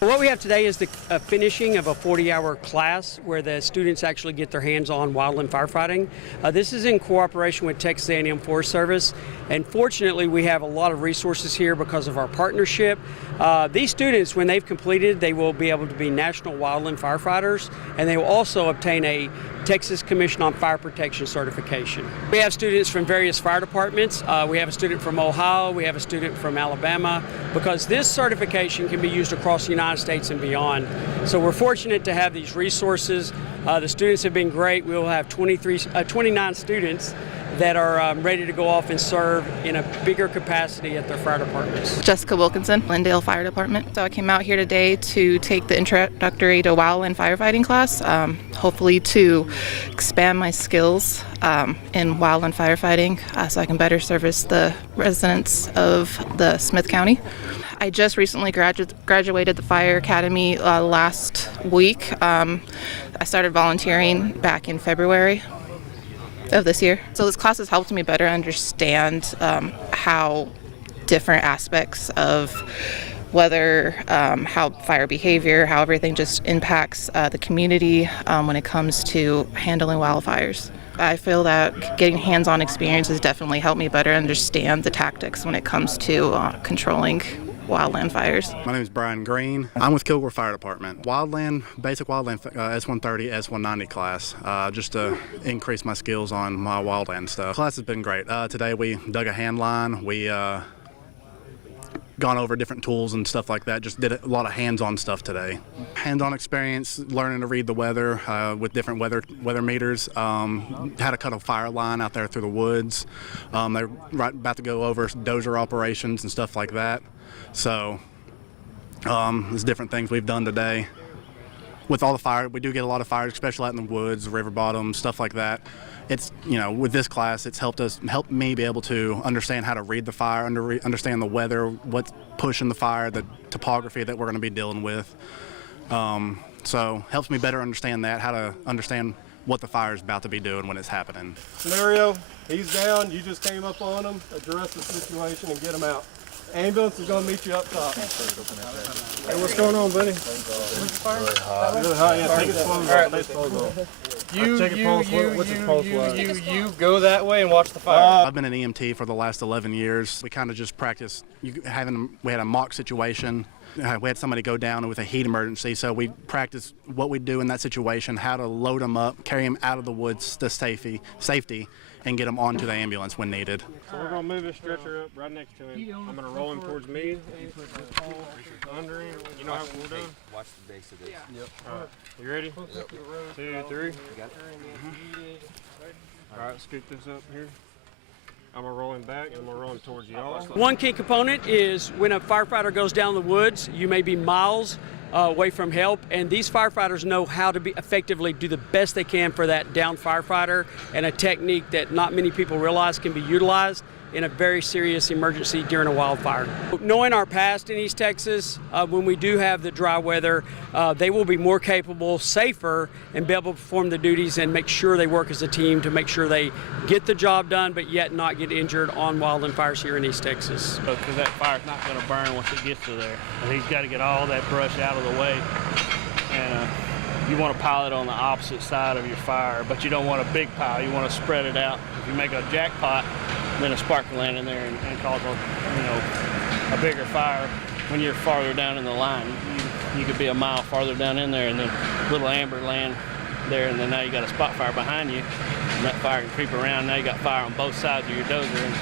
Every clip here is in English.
What we have today is the finishing of a 40-hour class where the students actually get their hands on wildland firefighting. This is in cooperation with Texas A&M Forest Service, and fortunately we have a lot of resources here because of our partnership. These students, when they've completed, they will be able to be national wildland firefighters, and they will also obtain a Texas Commission on Fire Protection certification. We have students from various fire departments. We have a student from Ohio, we have a student from Alabama, because this certification can be used across the United States and beyond. So we're fortunate to have these resources. The students have been great. We will have 29 students that are ready to go off and serve in a bigger capacity at their fire departments. Jessica Wilkinson, Glendale Fire Department. So I came out here today to take the introductory to wildland firefighting class, hopefully to expand my skills in wildland firefighting so I can better service the residents of the Smith County. I just recently graduated the Fire Academy last week. I started volunteering back in February of this year. So this class has helped me better understand how different aspects of whether how fire behavior, how everything just impacts the community when it comes to handling wildfires. I feel that getting hands-on experience has definitely helped me better understand the tactics when it comes to controlling wildland fires. My name is Brian Green. I'm with Kilgore Fire Department. Basic wildland S130, S190 class, just to increase my skills on my wildland stuff. Class has been great. Today we dug a hand line. We gone over different tools and stuff like that. Just did a lot of hands-on stuff today. Hands-on experience, learning to read the weather with different weather meters. How to cut a fire line out there through the woods. They're about to go over dozer operations and stuff like that. So there's different things we've done today. With all the fire, we do get a lot of fires, especially out in the woods, river bottoms, stuff like that. It's, with this class, it's helped me be able to understand how to read the fire, understand the weather, what's pushing the fire, the topography that we're going to be dealing with. So helps me better understand that, how to understand what the fire is about to be doing when it's happening. Scenario, he's down, you just came up on him, address the situation and get him out. Ambulance is going to meet you up top. Hey, what's going on, buddy? Really hot. Yeah, take his clothes off. Take his clothes off. You go that way and watch the fire. I've been an EMT for the last 11 years. We kind of just practice. We had a mock situation. We had somebody go down with a heat emergency, so we practiced what we do in that situation, how to load them up, carry them out of the woods to safety, and get them onto the ambulance when needed. So we're going to move this stretcher up right next to him. I'm going to roll him towards me. Under him. You know how we're doing? Watch the base of this. Yep. All right. You ready? Yep. 2, 3. All right, scoot this up here. I'm going to roll him back, and I'm going to roll him towards y'all. One key component is when a firefighter goes down the woods, you may be miles away from help, and these firefighters know how to effectively do the best they can for that downed firefighter, and a technique that not many people realize can be utilized in a very serious emergency during a wildfire. Knowing our past in East Texas, when we do have the dry weather, they will be more capable, safer, and be able to perform the duties and make sure they work as a team to make sure they get the job done, but yet not get injured on wildland fires here in East Texas. Because that fire's not going to burn once it gets to there. And he's got to get all that brush out of the way. And you want to pile it on the opposite side of your fire, but you don't want a big pile. You want to spread it out. If you make a jackpot, then a spark can land in there and cause a bigger fire. When you're farther down in the line, you could be a mile farther down in there, and then little amber land there, and then now you got a spot fire behind you, and that fire can creep around. Now you got fire on both sides of your dozer, and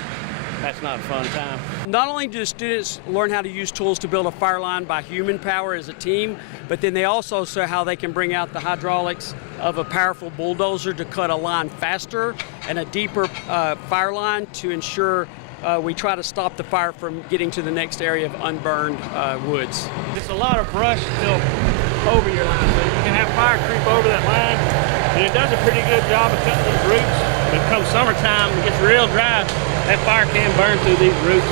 that's not a fun time. Not only do students learn how to use tools to build a fire line by human power as a team, but then they also show how they can bring out the hydraulics of a powerful bulldozer to cut a line faster and a deeper fire line to ensure we try to stop the fire from getting to the next area of unburned woods. It's a lot of brush still over your line, so you can have fire creep over that line, and it does a pretty good job of cutting these roots. But come summertime, it gets real dry, that fire can burn through these roots.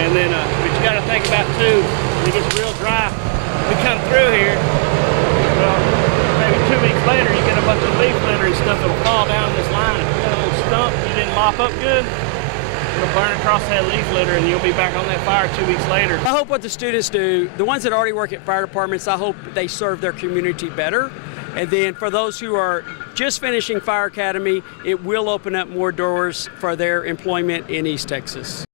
And then, but you got to think about too, when it gets real dry, we come through here, well, maybe 2 weeks later, you get a bunch of leaf litter and stuff that'll fall down this line. If you got a little stump you didn't mop up good, It'll burn across that leaf litter, and you'll be back on that fire 2 weeks later. I hope what the students do, the ones that already work at fire departments, I hope they serve their community better. And then for those who are just finishing Fire Academy, it will open up more doors for their employment in East Texas.